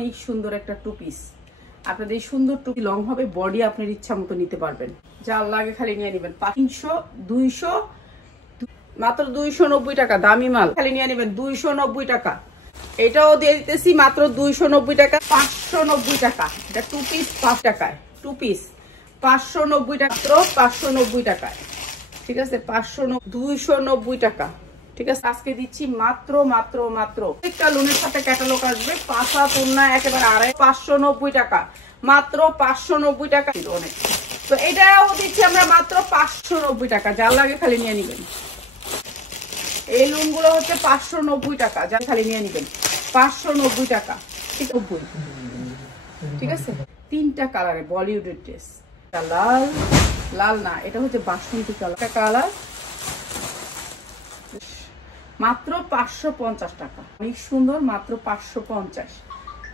অনেক সুন্দর একটা টু পিস। আপনাদের এই সুন্দর টু লং হবে, বডি আপনার ইচ্ছা মতো নিতে পারবেন। যা লাগে খালি নিয়ে নেবেন। 300 200 মাত্র 290 টাকা, দামি মাল। খালি নিয়ে নেবেন 290 টাকা। এটাও দিয়ে দিতেছি মাত্র 290 টাকা। 590 টাকা, এটা টু পিস 5 টাকায়। টু পিস 590 টাকা, 590 টাকায়। ঠিক আছে, 290 টাকা। ঠিক আছে, আজকে দিচ্ছি মাত্র মাত্র মাত্র একটা লোনের সাথে ক্যাটালগ আসবে, 5 হাত ওন্না একেবারে 590 টাকা, মাত্র 590 টাকা। অনেক তো এটাও দিচ্ছি আমরা মাত্র 590 টাকা। যার লাগে খালি নিয়ে নিবেন। এই লোনগুলো হচ্ছে 590 টাকা, যা খালি নিয়ে নিবেন। 590 টাকা। ঠিক আছে, 3টা কালারে বলিউডের ড্রেস। লাল, লাল না, এটা হচ্ছে বাসন্তী কালার। কালার মাত্র 550 টাকা, অনেক সুন্দর, মাত্র 550।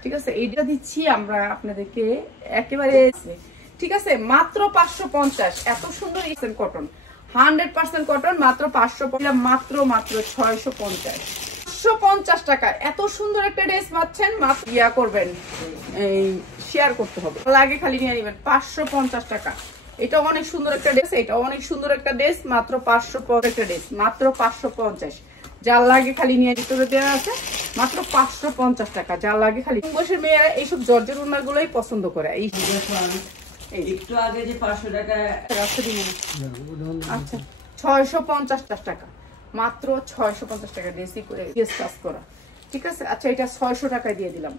ঠিক আছে, এইটা দিচ্ছি আমরা আপনাদেরকে একেবারে। ঠিক আছে, মাত্র 550। এত সুন্দর ইসেন কটন, 100% কটন, মাত্র 550, মাত্র মাত্র 650। 550 টাকা এত সুন্দর একটা ড্রেস পাচ্ছেন। মাত্র ইয়া করবেন, এই শেয়ার করতে হবে, লাগে খালি নিয়ে নেবেন। 550 টাকা। এটা অনেক সুন্দর একটা ড্রেস, এটা অনেক সুন্দর একটা ড্রেস, মাত্র 550 একটা ড্রেস, মাত্র 550। যার লাগে খালি নিয়ে দিতে দেওয়া আছে, মাত্র 550 টাকা। যার লাগে খালি। বয়সের মেয়েরা এইসব জর্জের উন্নার গুলোই পছন্দ করে। এই একটু আগে যে 500 টাকা আচ্ছা 650 টাকা, মাত্র 650 টাকা ড্রেসই করে কাজ করা। ঠিক আছে, আচ্ছা এটা 600 টাকায় দিয়ে দিলাম।